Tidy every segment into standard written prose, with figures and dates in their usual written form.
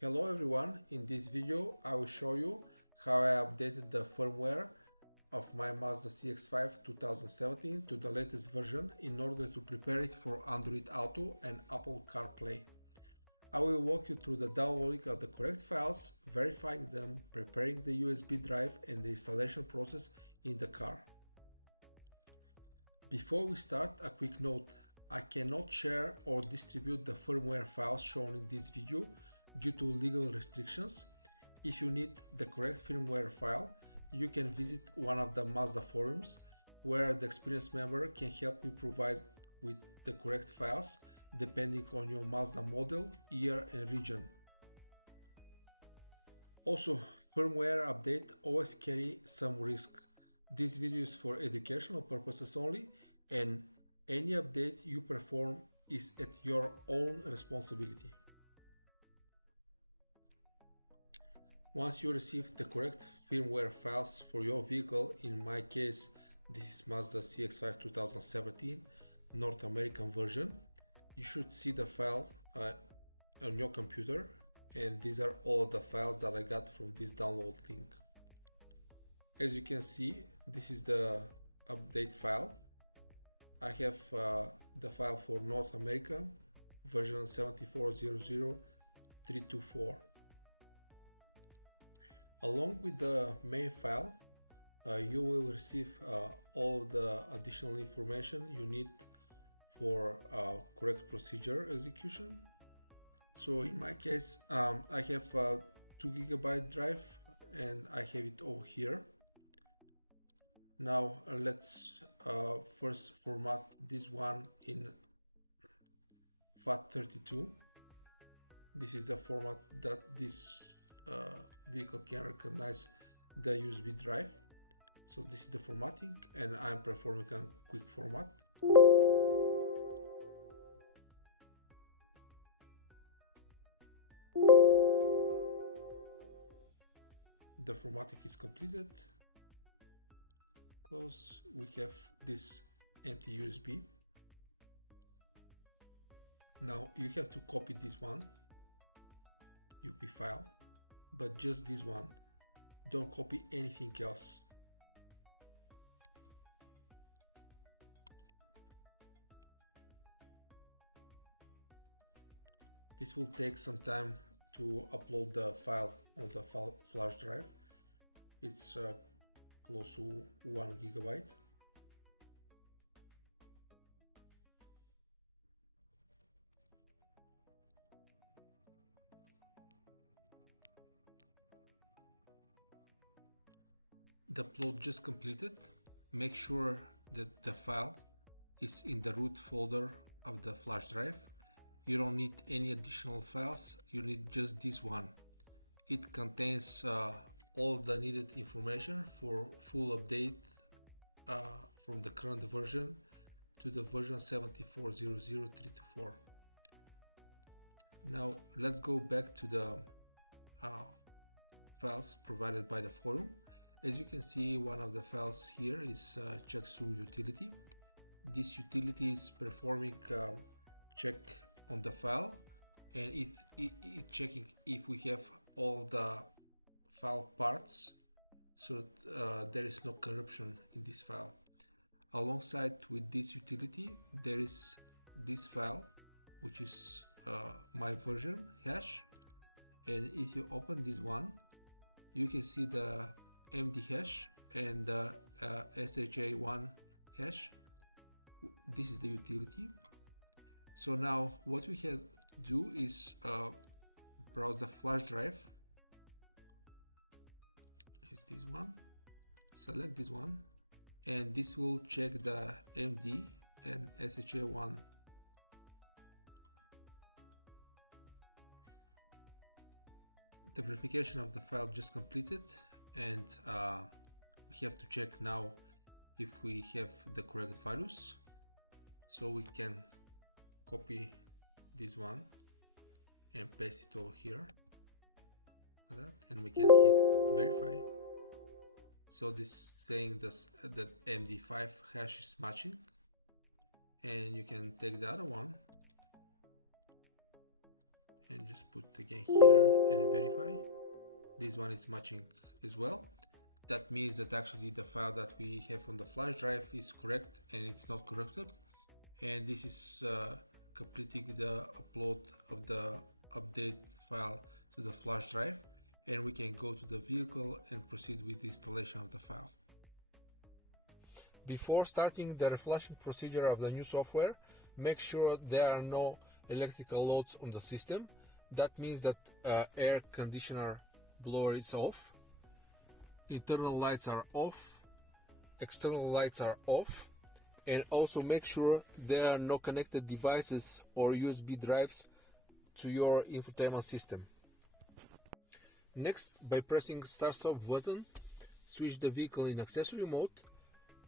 Hello everyone, in this video I will show you how I updated the firmware of my Mazda CX-5 2017 to the latest version in order to prepare it for Android Auto and Apple CarPlay. I will walk you through the downloading of the correct files, verifying them, preparing the USB drive and the installation process in the car. Before we start, a quick note. I cannot share or distribute the firmware files shown in this video due to legal restrictions. If you need the correct firmware file, you can visit one of the Mazda forums where the experienced member can help you provide with the correct files depending on your Mazda model, year and region. Also, firmware update always carry some risk. This video is for educational purposes only, and any update you perform is at your own responsibility. Once you receive the correct firmware files for your vehicle, in my case this is Mazda CX-5 2017 North American version, you should see the file on your computer, and these are all of the files that I got from this download link. As you can see, this is the update file. I have the file for North America version 7400324. Along with the main file, you will receive all of the additional information you need for correct procedure execution. So in my case, I have a 2 GB drive and I have it all here. Now let's first format this one in FAT32. This is the format that this vehicle can recognize the USB drive. So this is the formatting, and I'm performing a quick format. The formatting is completed. Close. We have this empty USB. Now you have to copy this one UP file, but just this one. Don't copy anything else. This will take some time to upload the file on the flash drive. It's close to 1 GB. The upload just completed. Make sure that the file is in the root folder of the flash drive. You don't need any additional files, you need just this one. It contains all of the needed information for full update from the current version to the version 7400324. Now let's go back to the files provided by the forum. As you can see, one of the files here is checksum utility. This utility is performing check on the file, and it's checking if we have all the file parts, so that there is no corruption in this file. Alongside with this utility, there is this file, which is my version hash, and if you open this one, you can see the MD hash and the SHA1 hash. This is the utility. So now what we have to do is browse the flash drive. Is this one. Select this one, and this will check the MD and SHA1. The verification of the file just completed, and we have to check now if we have the correct values. So we can copy this one and paste it over here like that, and we can hit verify. So this is saying this, that MD5 hash is matching, and you can take the other one and just put again here and verify. This one is matching as well. That means that actually the file that we have on the flash drive is correct and it's not corrupted. And this is completing the upload of the update file to the flash drive, and we can go to the vehicle and proceed with the installation of the file. Before starting the reflashing procedure of the new software, make sure there are no electrical loads on the system. That means that air conditioner blower is off, internal lights are off, external lights are off, and also make sure there are no connected devices or USB drives to your infotainment system. Next, by pressing start stop button, switch the vehicle in accessory mode.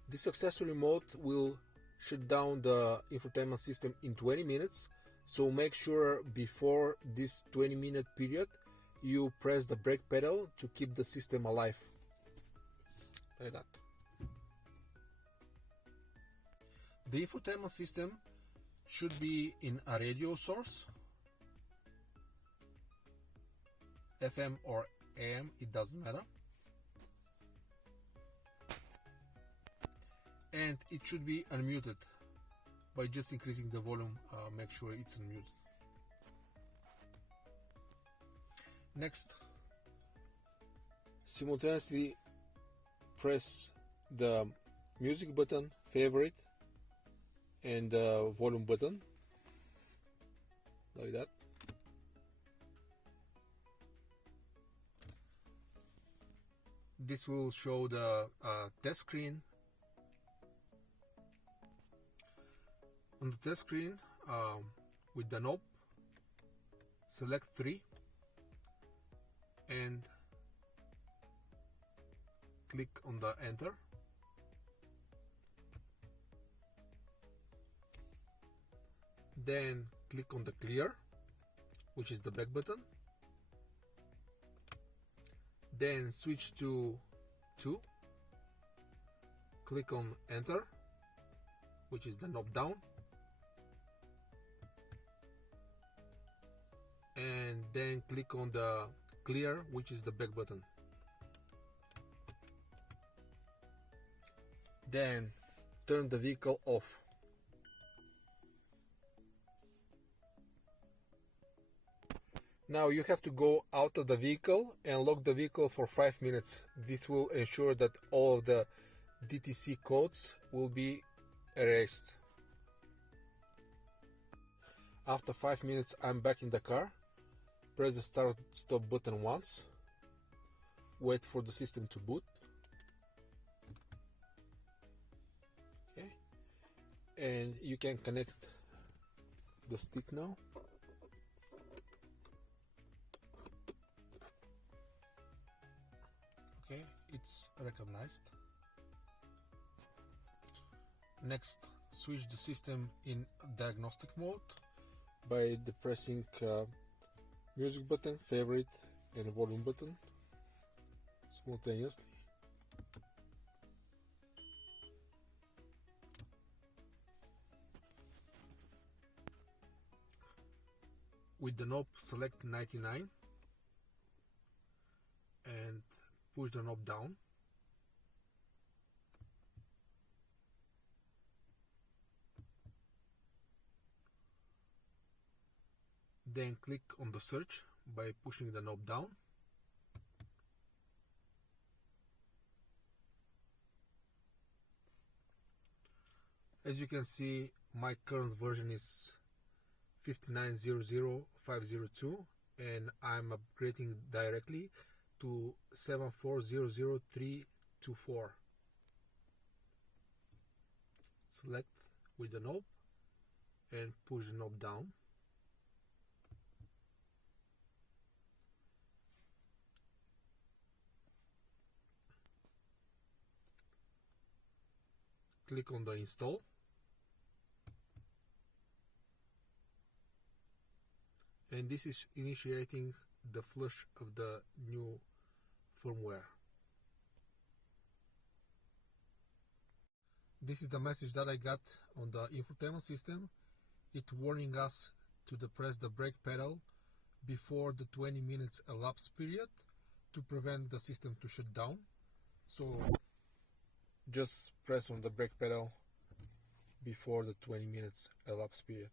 This accessory mode will shut down the infotainment system in 20 minutes, so make sure before this 20-minute period you press the brake pedal to keep the system alive, like that. The infotainment system should be in a radio source, FM or AM, it doesn't matter, and it should be unmuted. By just increasing the volume, make sure it's unmuted. Next, simultaneously press the music button, favorite, and the volume button, like that. This will show the test screen. On the test screen, with the knob, select 3 and click on the enter. Then click on the clear, which is the back button. Then switch to 2, click on enter, which is the knob down, and then click on the clear, which is the back button. Then turn the vehicle off. Now you have to go out of the vehicle and lock the vehicle for 5 minutes. This will ensure that all of the DTC codes will be erased. After 5 minutes, I'm back in the car. Press the start stop button once. Wait for the system to boot. Okay. And you can connect the stick now. Okay, it's recognized. Next, switch the system in diagnostic mode by depressing music button, favorite, and volume button simultaneously. With the knob, select 99 and push the knob down. Then click on the search by pushing the knob down. As you can see, my current version is 5900502 and I'm upgrading directly to 7400324. Select with the knob and push the knob down. Click on the install. And this is initiating the flush of the new firmware. This is the message that I got on the infotainment system. It's warning us to depress the brake pedal before the 20 minutes elapse period to prevent the system to shut down. So just press on the brake pedal before the 20 minutes elapse period.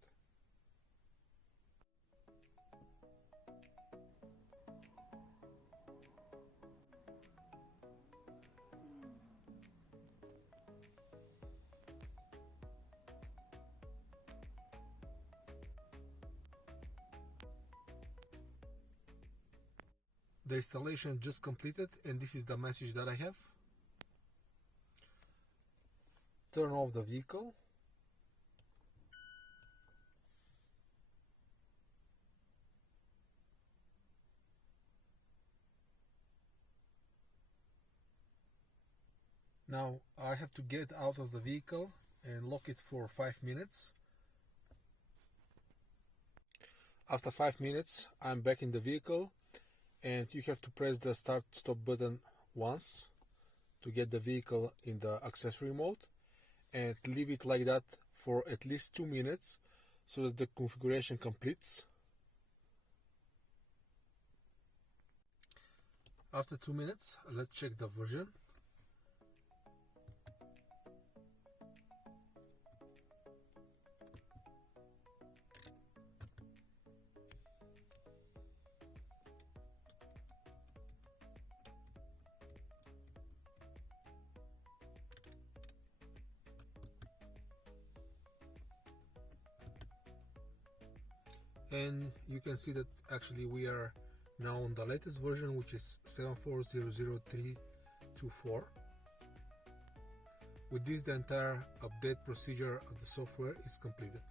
The installation just completed, and this is the message that I have. Turn off the vehicle. Now I have to get out of the vehicle and lock it for 5 minutes. After 5 minutes, I'm back in the vehicle, and you have to press the start stop button once to get the vehicle in the accessory mode, and leave it like that for at least 2 minutes so that the configuration completes. After 2 minutes, let's check the version. And you can see that actually we are now on the latest version, which is 7400324. With this, the entire update procedure of the software is completed.